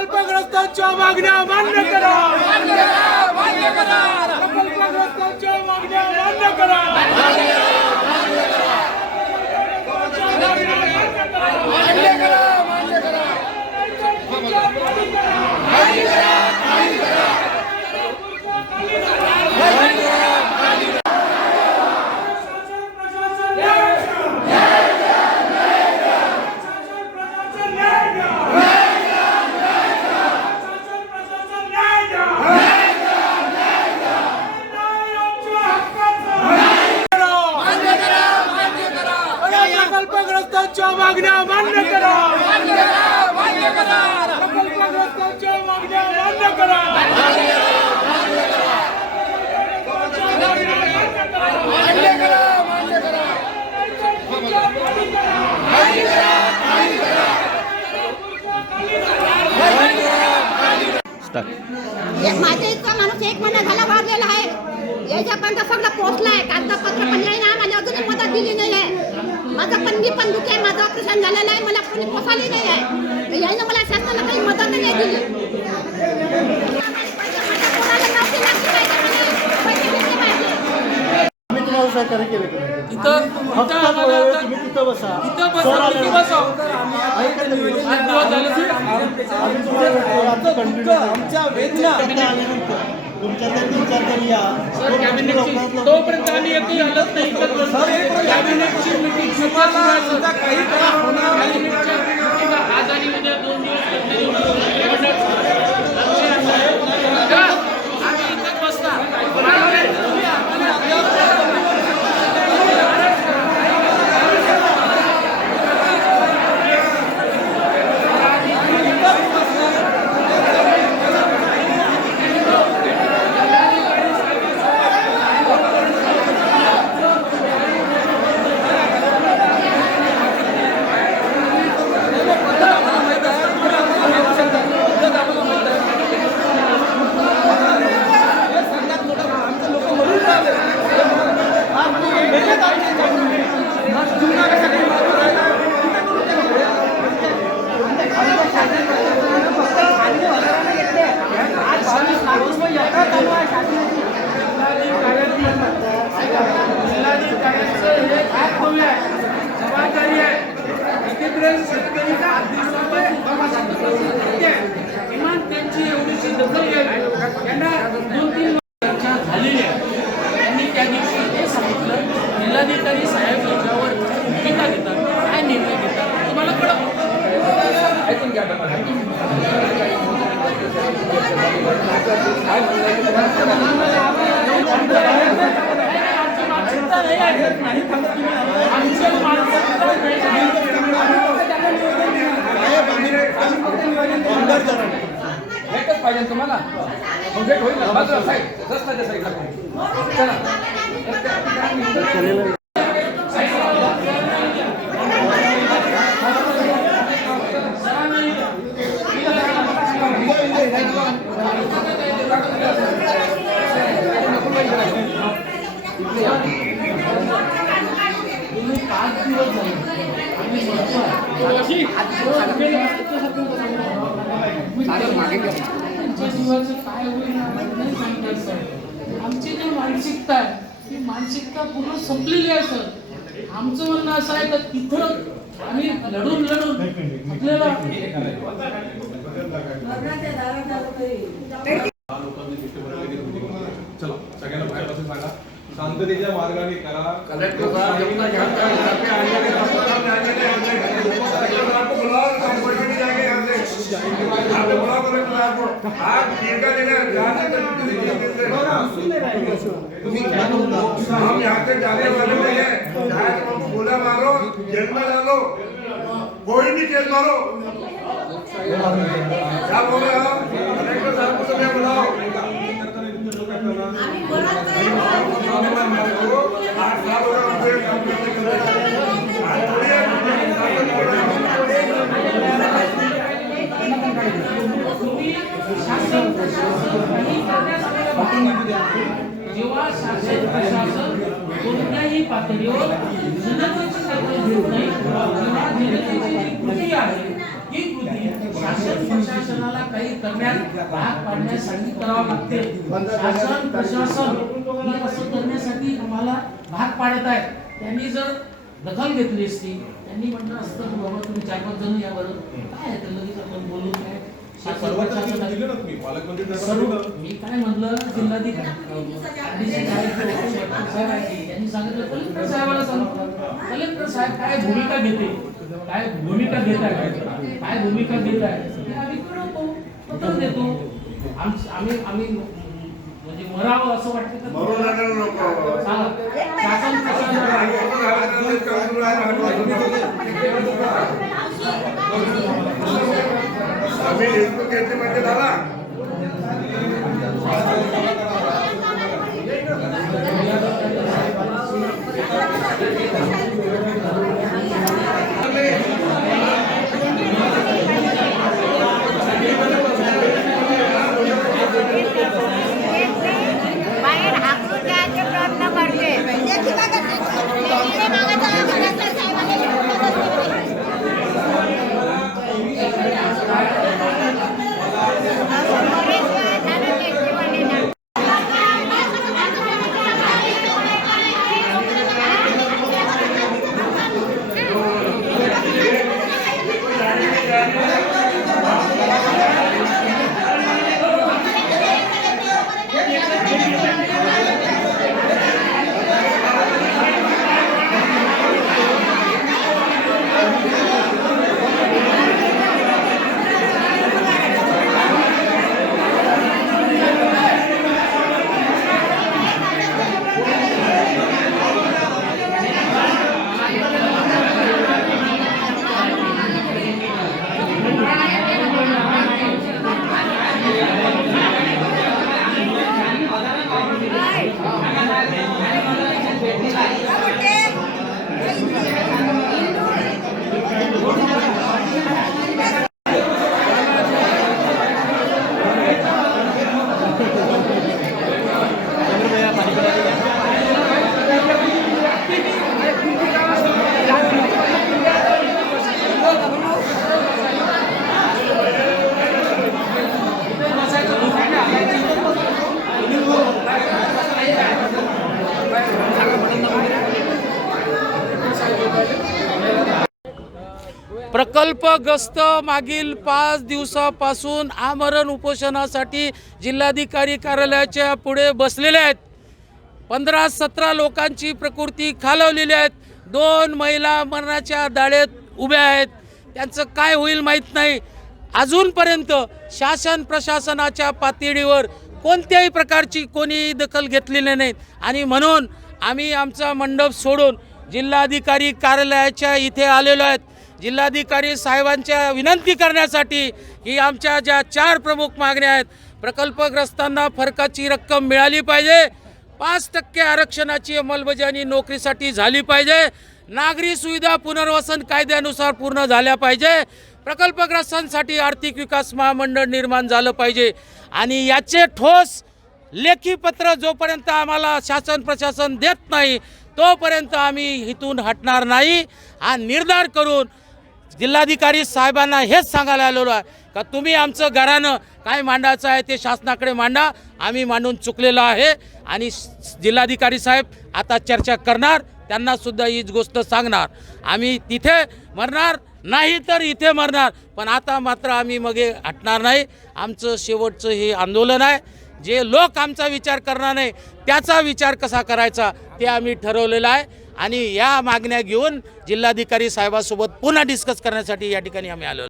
प्रकल्पग्रस्तांच्या मागण्या मान्य करा. प्रकल्पग्रस्तांच्या मागण्या मान्य करा. प्रकल्पग्रस्तांच्या मागण्या मान्य करा. प्रकल्पग्रस्तांच्या मागण्या मान्य करा. माझ्या इतका माणूस 1 महिना झाला वाढलेला आहे. याच्यापर्यंत सगळं पोहोचलंय. कागदपत्र पण नाही ना. मला अजून मदत दिली नाही आहे. माझं पण मी पण दुखी आहे. माझं ऑपरेशन झालेलं आहे. मला कोणी पोसाली नाही आहे. याने मला शासनाला काही मदत नाही दिली. सहकार्य केले आमच्या वेदना तुमच्या त्या 3-4 जण या तोपर्यंत आम्ही एकही हलत नाही. कॅबिनेटची मीटिंग काही आजारी उद्या 2 दिवस आम्ही इथं बसता. त्यांची एवढीशी दखल घ्यावी. त्यांना 2-3 चर्चा झालेली आहे. त्यांनी त्या दिवशी हे सांगितलं जिल्हाधिकारी साहेब याच्यावर भूमिका घेतात, काय निर्णय घेतात तुम्हाला कळलं. ऐकून घ्या. भेटच पाहिजे तुम्हाला. भेट होईल ना. बाजूला साईड रस्त्याच्या साईडला चला. तुम्ही 5 दिवस झाले आम्ही जीवाचं काय होईल नाही सांगणार सर. आमची जी मानसिकता आहे ती मानसिकता पूर्ण संपलेली आहे सर. आमचं म्हणणं असं आहे तर तिथं आम्ही लढून आपल्याला चला सगळ्यांना बाहेर बसून सांगा. शांततेच्या मार्गाने करा. हम यहाँ से जाने वाले नहीं है. बोला मारो जेल में डालो. कोई भी जेल मारो. क्या बोल रहे हो? कलेक्टर साहब को समय बुलाओ. जेव्हा शासन प्रशासन कोणत्याही पातळीवर जनतेची दखल घेत नाही तेव्हा जनतेची जी कृती आहे ही कृती शासन प्रशासनाला काही करण्यास भाग पाडण्यास सांगितलं करावं लागते. शासन प्रशासन हे असं करण्यासाठी आम्हाला भाग पाडत आहे. त्यांनी जर दखल घेतली असती, त्यांनी म्हटलं असतं की बाबा तुम्ही 4-5 जण या बरं, काय आहे लगेच आपण बोलून काय सर्व प्रशासनाला दिलं ना तुम्ही पालकमंत्री सर्व साहेबांना मी काय म्हणलं जिल्हाधिकारी त्यांनी सांगितलं कलेक्टर साहेबाला सांगतो. कलेक्टर साहेब काय भूमिका घेते, काय भूमिका घेत आहे, काय भूमिका घेत आहे ते आम्ही कळवतो, पत्र देतो. आम्ही आम्ही म्हणजे मरावं असं वाटतं का मरून जाणारे लोक सांगा. शासन आम्ही हिंदू घेतली म्हणजे झाला. बाहेर हाकून द्यायचे प्रयत्न करते. लेखी मागायचं कलेक्टर साहेबांनी प्रकल्पग्रस्त मागील 5 दिवसापासून आमरण उपोषणासाठी जिल्हाधिकारी कार्यालयाच्या पुढे बसलेले आहेत. 15-17 लोकांची प्रकृती खालावलेली आहेत. 2 महिला मरणाच्या दाढेत उभ्या आहेत. त्यांचं काय होईल माहीत नाही. अजूनपर्यंत शासन प्रशासनाच्या पातळीवर कोणत्याही प्रकारची कोणी दखल घेतलेली नाही आणि म्हणून आम्ही आमचा मंडप सोडून जिल्हाधिकारी कार्यालयाच्या इथे आलेलो आहेत. जिल्हाधिकारी साहेबांच्या विनंती करण्यासाठी की आमच्या ज्या 4 प्रमुख मागण्या आहेत. प्रकल्पग्रस्तांना फरकाची रक्कम मिळाली पाहिजे. 5% आरक्षणाची अंमलबजावणी नोकरीसाठी झाली पाहिजे. नागरी सुविधा पुनर्वसन कायद्यानुसार पूर्ण झाल्या पाहिजे. प्रकल्पग्रस्तांसाठी आर्थिक विकास महामंडळ निर्माण झालं पाहिजे आणि याचे ठोस लेखी पत्र जोपर्यंत आम्हाला शासन प्रशासन देत नाही तोपर्यंत आम्ही इथून हटणार नाही. हा निर्धार करून जिल्हाधिकारी साहेबांना हेच सांगायला आलेलो आहे का तुम्ही आमचं घरानं काय मांडायचं आहे ते शासनाकडे मांडा. आम्ही मांडून चुकलेलो आहे आणि जिल्हाधिकारी साहेब आता चर्चा करणार, त्यांना सुद्धा हीच गोष्ट सांगणार. आम्ही तिथे मरणार नाही तर इथे मरणार, पण आता मात्र आम्ही मगे हटणार नाही. आमचं शेवटचं हे आंदोलन आहे. जे लोक आमचा विचार करणार नाही त्याचा विचार कसा करायचा ते आम्ही ठरवलेलं आहे आणि या मागण्या घेऊन जिल्हाधिकारी साहेबांसोबत पुन्हा डिस्कस करण्यासाठी या ठिकाणी आम्ही आलो.